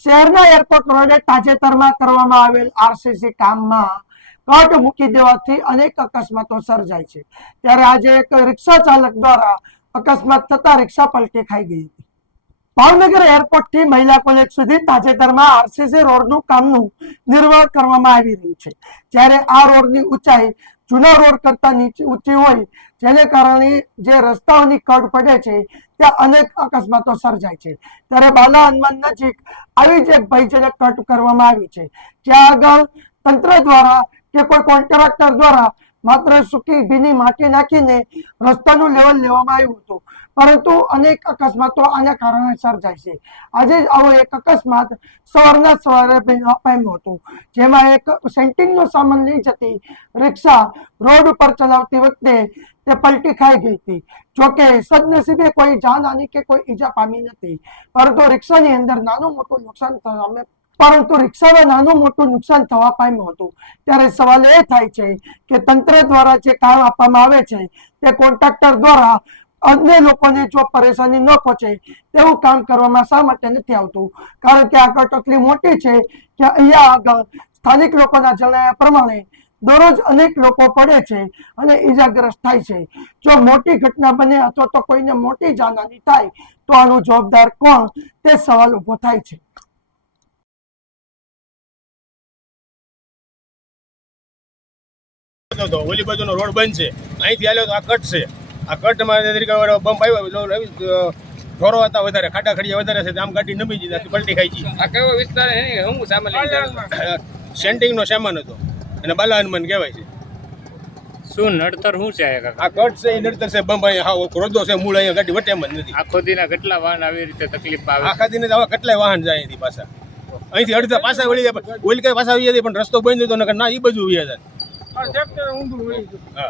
શહેરના એરપોર્ટ રોડે તાજેતરમાં કરવામાં આવેલ આરસીસી કામમાં કટ મૂકી દેવાથી અનેક અકસ્માતો સર્જાય છે. ત્યારે આજે એક રિક્ષા ચાલક દ્વારા અકસ્માત થતા રિક્ષા પલટી ખાઈ ગઈ હતી. ભાવનગર એરપોર્ટથી મહિલા કોલેજ સુધી તાજેતરમાં આરસીસી રોડનું કામનું નિર્માણ કરવામાં આવી રહ્યું છે. જ્યારે આ રોડની ઊંચાઈ જૂના રોડ કરતા નીચે ઊંચી હોય, જેને કારણે જે રસ્તાઓની કડ પડે છે, ત્યાં અનેક અકસ્માતો સર્જાય છે. ત્યારે બાલા હનુમાન નજીક આવી જ એક ભયજનક કટ કરવામાં આવી છે. જ્યાં આગળ તંત્ર દ્વારા કે કોઈ કોન્ટ્રાક્ટર દ્વારા માત્ર સૂકી ભીની માટી નાખીને રસ્તાનું લેવલ લેવામાં આવ્યું હતું. પરંતુ અનેક અકસ્માતો આના કારણે સર્જાય છે. આજે આવો એક અકસ્માત સવારના સવારે પામ્યો હતો, જેમાં એક સેન્ટિંગનો સામાન લઈ જતી રિક્ષા રોડ ઉપર ચલાવતી વખતે તે પલટી ખાઈ ગઈ હતી. જોકે સદનસીબે કોઈ જાનહાની કે કોઈ ઈજા પામી નથી. પરંતુ રિક્ષાની અંદર નાનું મોટું નુકસાન થવા પરંતુ રિક્ષામાં નાનું મોટું નુકસાન થવા પામ્યું હતું. ત્યારે સવાલ એ થાય છે કે તંત્ર દ્વારા જે કામ આપવામાં આવે છે, તે કોન્ટ્રાક્ટર દ્વારા અન્ય લોકોને જો પરેશાની ન પહોંચે તેવું કામ કરવામાં શા માટે નથી આવતું? કારણ કે આગળ તકલીફ મોટી છે કે અહીંયા આગળ સ્થાનિક લોકોના જણાવ્યા પ્રમાણે દરરોજ અનેક લોકો પડે છે અને ઈજાગ્રસ્ત થાય છે. જો મોટી ઘટના બને અથવા તો કોઈને મોટી જાનહાની થાય, તો આનું જવાબદાર કોણ? તે સવાલ ઊભો થાય છે. ઓલી બાજુનો રોડ બંધ છે. અહીંથી હાલ્યો તો આ કટ છે. આ કટમાં બમ્પ આવ્યો ઢોરો હતા વધારે ખાડા ખડિયા વધારે છે આમ ગાડી નમી ગઈ પલટી ખાઈ ગઈ. આ કેવો વિસ્તાર છે હું સામાન? સેન્ટિંગનો સામાન હતો. અને બાલા હનુમાન કહેવાય છે. શું નડતર શું છે આ કટ છે એ નડતર છે બમ્પ અહીંયા હા રોદો છે મૂળ અહીંયા ગાડી વટે જ નથી. આખો દીના કેટલા વાહન આવી રીતે તકલીફ આવે આખા દિને તો આવા કેટલાય વાહન જાય અહીંથી પાછા. અહીંથી અડધા પાછા વળી જાય પણ ઓલી કઈ પાછા આવી જાય પણ રસ્તો બંધ હતો નકર ના એ બાજુ આવી જાય. હા.